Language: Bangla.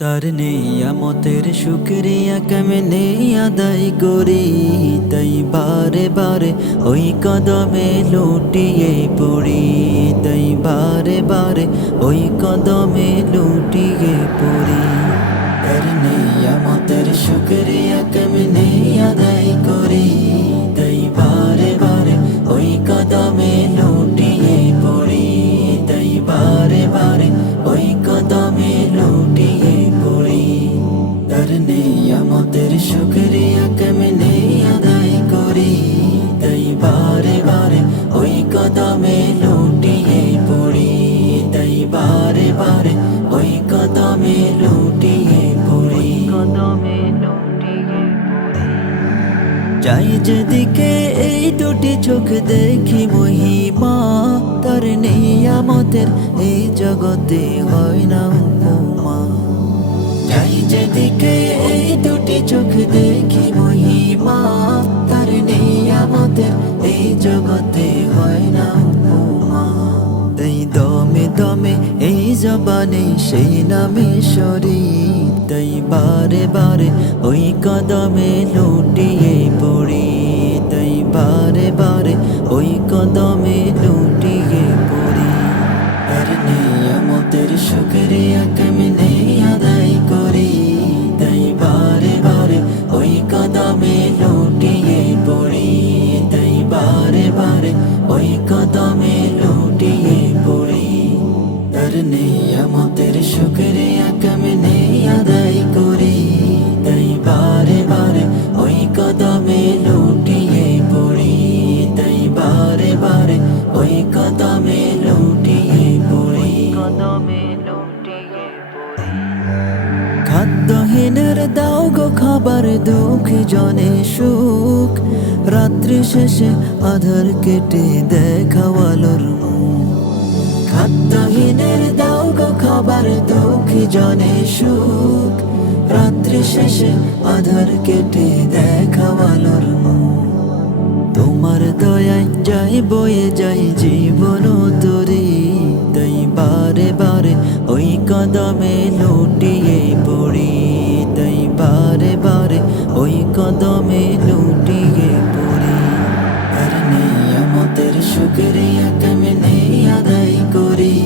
তার নেয়ামতের শুকরিয়া কেমনে আদায় করি, তাই বারে বারে ওই কদমে লুটিয়ে পড়ি, তাই বারে বারে ওই কদমে লুটিয়ে পড়ি। তার নেয়ামতের শুকরিয়া কেমনে আদায় করি, তাই বারে বারে ওই কদমে লুটিয়ে পড়ি, তাই বারে বারে ওই কদমে লুটিয়ে পড়ি। তার নেয়ামতের শুকরিয়া কেমনে আদায় করি, তাই বারে বারে ওই কদমে লুটিয়ে পড়ি, তাই বারে বারে ওই কদমে লুটিয়ে পড়ি, কদমে লুটিয়ে পড়ি। যাই যেদিকে এই দুটি চোখ দেখি মহিমা, তার নেয়ামতের এই জগতে হয় না উপমা। যাই যেদিকে এই দুটি চোখ দেখি মহিমা, তার নেয়ামতের এই জগতে হয় না উপমা। তাই দমে দমে এই জবানে সেই নামে সরি, তাই বারে বারে ওই কদমে লুটিয়ে পড়ি, তাই বারে বারে ওই কদমে লুটিয়ে পড়ি। তার নেয়ামতের শুকরিয়া কেমনে আদায় করি, তাই বারে বারে ওই কদমে লুটিয়ে পড়ি, তাই বারে বারে ওই কদমে লুটিয়ে পড়ি। তার নেয়ামতের শুকরিয়া কেমনে আদায় করি, তাই বারে বারে ওই কদমে লুটিয়ে পড়ি, তাই বারে বারে ওই কদমে লুটিয়ে পড়ি, কদমে লুটিয়ে পড়ি। খাদ্যহীনের দাও গো খাবার, দুঃখী জনে সুখ, রাত্রি শেষে আধার কেটে দেখাওয়ালোর মুখ। খাদ্যহীনের দাও গো খাবার, দুঃখী জনে সুখ, রাত্রি শেষে আধার কেটে দেখাওয়ালোর মুখ। তোমার দয়ায় যাই বয়ে যাই জীবন তরি, তাই বারে বারে ওই কদমে লুটিয়ে পড়ি, তাই বারে বারে ওই কদমে লুটিয়ে পড়ি। তার নেয়ামতের শুকরিয়া কেমনে আদায় করি,